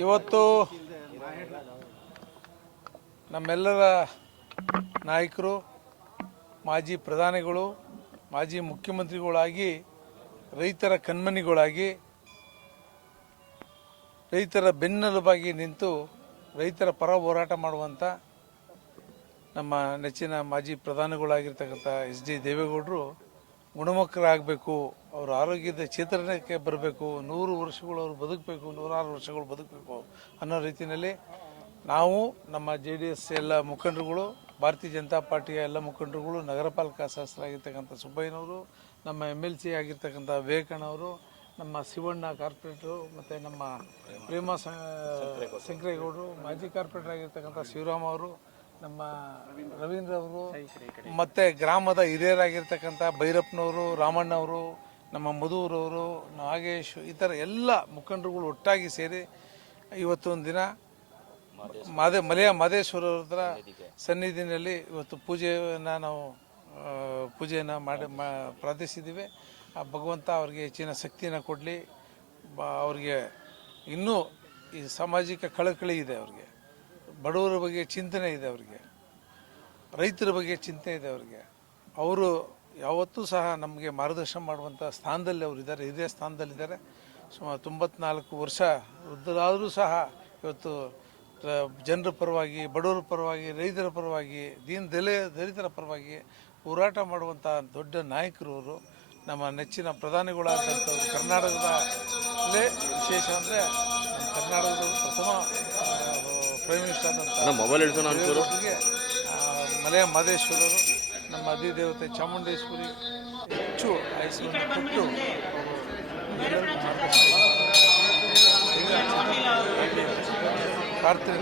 ಇವತ್ತು ನಮ್ಮೆಲ್ಲರ ನಾಯಕರು, ಮಾಜಿ ಪ್ರಧಾನಿಗಳು, ಮಾಜಿ ಮುಖ್ಯಮಂತ್ರಿಗಳಾಗಿ, ರೈತರ ಕಣ್ಮನಿಗಳಾಗಿ, ರೈತರ ಬೆನ್ನೆಲುಬಾಗಿ ನಿಂತು ರೈತರ ಪರ ಹೋರಾಟ ಮಾಡುವಂಥ ನಮ್ಮ ನೆಚ್ಚಿನ ಮಾಜಿ ಪ್ರಧಾನಿಗಳಾಗಿರ್ತಕ್ಕಂಥ ಎಸ್ ಡಿ ದೇವೇಗೌಡರು ಗುಣಮುಖರಾಗಬೇಕು ಅವ್ರ ಆರೋಗ್ಯದ ಚೇತನಕ್ಕೆ ಬರಬೇಕು ನೂರು ವರ್ಷಗಳು ಅವರು ಬದುಕಬೇಕು ನೂರಾರು ವರ್ಷಗಳು ಬದುಕಬೇಕು ಅನ್ನೋ ರೀತಿಯಲ್ಲಿ ನಾವು ನಮ್ಮ ಜೆ ಡಿ ಎಸ್ ಎಲ್ಲ ಮುಖಂಡರುಗಳು ಭಾರತೀಯ ಜನತಾ ಪಾರ್ಟಿಯ ಎಲ್ಲ ಮುಖಂಡರುಗಳು ನಗರ ಪಾಲಿಕಾ ಸದಸ್ಯರಾಗಿರ್ತಕ್ಕಂಥ ಸುಬ್ಬಯ್ಯನವರು ನಮ್ಮ ಎಂ ಎಲ್ ಸಿ ಆಗಿರ್ತಕ್ಕಂಥ ವಿವೇಕಣ್ಣವರು ನಮ್ಮ ಶಿವಣ್ಣ ಕಾರ್ಪೊರೇಟ್ರು ಮತ್ತು ನಮ್ಮ ಪ್ರೇಮ ಶಂಕರೇಗೌಡರು ಮಾಜಿ ಕಾರ್ಪೊರೇಟರ್ ಆಗಿರ್ತಕ್ಕಂಥ ಶಿವರಾಮ್ ಅವರು ನಮ್ಮ ರವೀಂದ್ರ ಅವರು ಮತ್ತು ಗ್ರಾಮದ ಹಿರಿಯರಾಗಿರ್ತಕ್ಕಂಥ ಭೈರಪ್ಪನವರು, ರಾಮಣ್ಣವರು, ನಮ್ಮ ಮಧುರವರು, ನಾಗೇಶ್, ಈ ಥರ ಎಲ್ಲ ಮುಖಂಡರುಗಳು ಒಟ್ಟಾಗಿ ಸೇರಿ ಇವತ್ತೊಂದು ದಿನ ಮಾದೇ ಮಲೆಯ ಮಾದೇಶ್ವರರ ಹತ್ರ ಸನ್ನಿಧಿನಲ್ಲಿ ಇವತ್ತು ಪೂಜೆಯನ್ನು ನಾವು ಪೂಜೆಯನ್ನು ಮಾಡಿ, ಮಾ, ಪ್ರಾರ್ಥಿಸಿದ್ದೀವಿ. ಆ ಭಗವಂತ ಅವ್ರಿಗೆ ಹೆಚ್ಚಿನ ಶಕ್ತಿಯನ್ನು ಕೊಡಲಿ. ಬ, ಅವ್ರಿಗೆ ಇನ್ನೂ ಈ ಸಾಮಾಜಿಕ ಕಳಕಳಿ ಇದೆ ಅವ್ರಿಗೆ. ಬಡವರ ಬಗ್ಗೆ ಚಿಂತನೆ ಇದೆ ಅವರಿಗೆ. ರೈತರ ಬಗ್ಗೆ ಚಿಂತನೆ ಇದೆ ಅವರಿಗೆ. ಅವರು ಯಾವತ್ತೂ ಸಹ ನಮಗೆ ಮಾರ್ಗದರ್ಶನ ಮಾಡುವಂಥ ಸ್ಥಾನದಲ್ಲಿ ಅವರು ಇದ್ದಾರೆ ಹಿರಿಯ ಸ್ಥಾನದಲ್ಲಿದ್ದಾರೆ. ಸುಮಾರು ತೊಂಬತ್ನಾಲ್ಕು ವರ್ಷ ವೃದ್ಧರಾದರೂ ಸಹ ಇವತ್ತು ಜನರ ಪರವಾಗಿ, ಬಡವರ ಪರವಾಗಿ, ರೈತರ ಪರವಾಗಿ, ದೀನ ದಲೆ, ದಲಿತರ ಪರವಾಗಿ ಹೋರಾಟ ಮಾಡುವಂಥ ದೊಡ್ಡ ನಾಯಕರು ಅವರು. ನಮ್ಮ ನೆಚ್ಚಿನ ಪ್ರಧಾನಿಗಳಾದಂಥವ್ರು ಕರ್ನಾಟಕದಲ್ಲೇ ವಿಶೇಷ ಅಂದರೆ ಪ್ರೈಮ್ ಮಿನಿಸ್ಟರ್ ಆದಂಥ ಮೊಬೈಲ್ ಹಿಡ್ಸೋಣ ಆ, ಮಲೆಯ ಮಾದೇಶ್ವರರು ನಮ್ಮ ಅಧಿದೇವತೆ ಚಾಮುಂಡೇಶ್ವರಿ ಹೆಚ್ಚು ಆಯಸ್ಸನ್ನು ಕೊಟ್ಟು ಎಲ್ಲರಿಗೂ ಮಾರ್ಗದರ್ಶನ ಪ್ರಾರ್ಥನೆ